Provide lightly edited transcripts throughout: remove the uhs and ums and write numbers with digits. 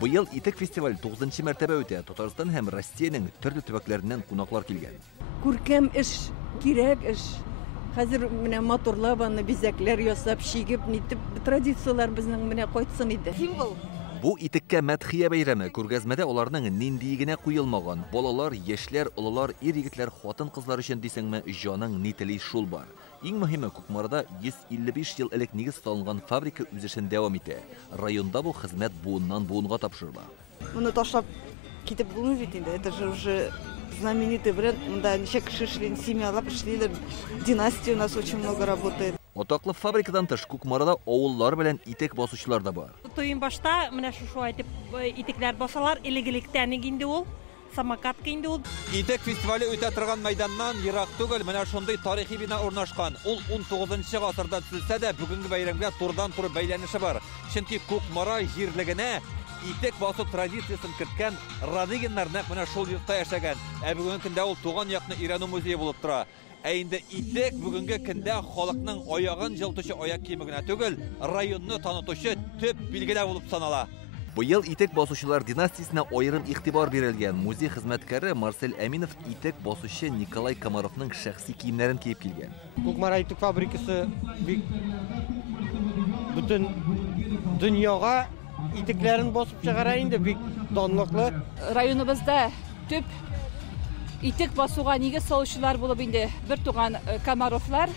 Быйыл итек фестиваль 9-нчы мәртәбә үтә. Татарстан һәм Россиянең төрле төбәкләреннән кунаклар килгән. Күркәм эш, кирәк эш. Хәзер менә моторлап аны бизәкләр ясап, шигеп, нитеп, традицияләр безнең менә кайтсын иде. Символ. Бу итеккә мәдхия бәйрәме. Күргәзмәдә аларның нинди генә куелмаган. Балалар, яшьләр, олылар, ир-егетләр, хатын-кызлар өчен дисеңме, җаның нители шул бар. Иң мөһиме, Кукмарда 155 ел элек нигез салынган фабрика үз эшен дәвам итә. Районда бу хезмәт буыннан буынга тапшырыла. Моны ташлап китеп булмый бит инде. Это же уже знаменитый бренд. Монда ничә кеше эшли, семьялар эшлиләр. Династия у нас очень много работает. Атаклы фабрикадан тыш Кукмарда авыллар белән итек басучылар да бар. Тоен башта менә шушы айтып итекләр басалар, элегелектән инде ул, самокатка инде ул. Итек фестивале үтә торган мәйданнан ерак түгел, менә шундый тарихи бина урнашкан. Ул 19-нчы гасырда төзелсә дә, бүгенге бәйрәмгә турыдан-туры бәйләнеше бар. Чөнки Кукмара җирлегенә итек басу традициясын керткән Радыгиннар нәкъ менә шул йортта яшәгән. Ә бүгенге көндә ул туган якны өйрәнү музее булып тора. Ә инде итек бүгенге көндә халыкның аягын җылтучы аяк киеме генә түгел, районны танытучы төп билгеләр булып санала. Быел итек басучылар династиясына аерым игътибар бирелгән. Музей хезмәткәре Марсель Әминов итек басучы Николай Комаровның шәхси киемнәрен киеп килгән. Кукмара итек фабрикасы бик бүтән дөньяга итекләрен басып чыгара инде, бик данлыклы. Районыбызда төп итек басуга нигез салучылар булып инде бер туган Комаровлар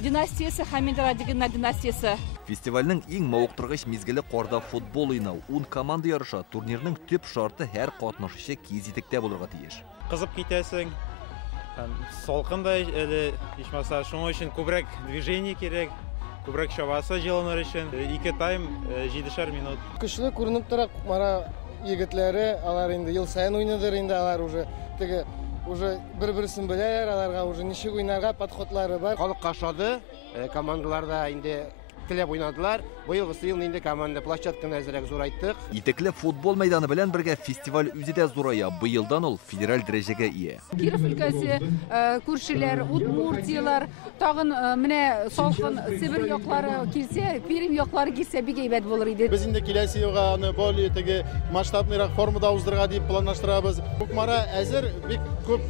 династиясы һәм Радыгиннар династиясы. Фестивальнең иң мавыктыргыч мизгеле карда футбол уйнау. 10 команда ярыша. Турнирның төп шарты һәр катнашучы киез итектә булырга тиеш. Кызып китәсең. Салкындай, ичмаса шуның өчен күбрәк движение кирәк. Күбрәк чабасы җылыныр өчен 2 тайм 7 минут. Көчле күренеп тора Кукмара егетләре, алар инде ел сайын уйныдыр инде, алар уже бер-берсен беләләр, аларга уже ничек уйнарга подходлары бар. Халыкка шады, командаларда инде теләп уйнадылар. Быелгысы ел инде команда площадканы әзрәк зурайттык. Итекле футбол мәйданы белән бергә фестиваль үзе дә зурая. Быелдан ул федераль дәрәҗәгә ия. Киров өлкәсе, күршеләр, Удмуртиялар, тагын менә салкын Сибир яклары килсә, Пермь яклары килсә бик әйбәт булыр иде. Без инде киләсе елга аны более теге масштабныйрак формада уздырырга дип планлаштырабыз. Кукмара әзер бик күп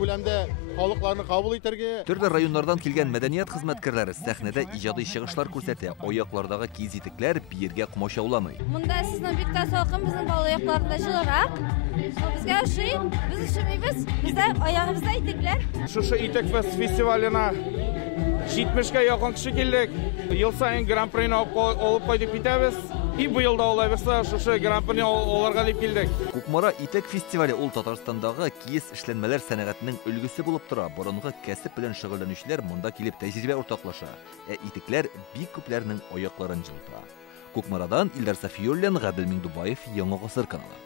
күләмдә халыкларны кабул итәргә. Төрле районнардан килгән мәдәният хезмәткәрләре сәхнәдә иҗади чыгышлар күрсәтә. Аяклардагы киез итекләр биергә комачауламый. Монда сезнең бик тә салкын, безнең бала аякларында җылырак. Безгә ошый, без üşümибез. Бездә аягыбызда итекләр. Шушы итек фестиваленә 70-кә якын кеше килдек. Ел сайын гран-прини алып кайтып китәбез. И быел да алай булса, шушы гран-прини алырга дип килдек. Кукмара итек фестивале ул Татарстандагы киез эшләнмәләр сәнәгатенең өлгесе булып тора. Борынгы кәсеп белән шөгыльләнүчеләр монда килеп тәҗрибә уртаклаша. Итекләр бик күпләрнең аякларын җылыта. Кукмарадан Илдар Сафиуллин, Гадел Миндубаев, Яңа Гасыр каналы.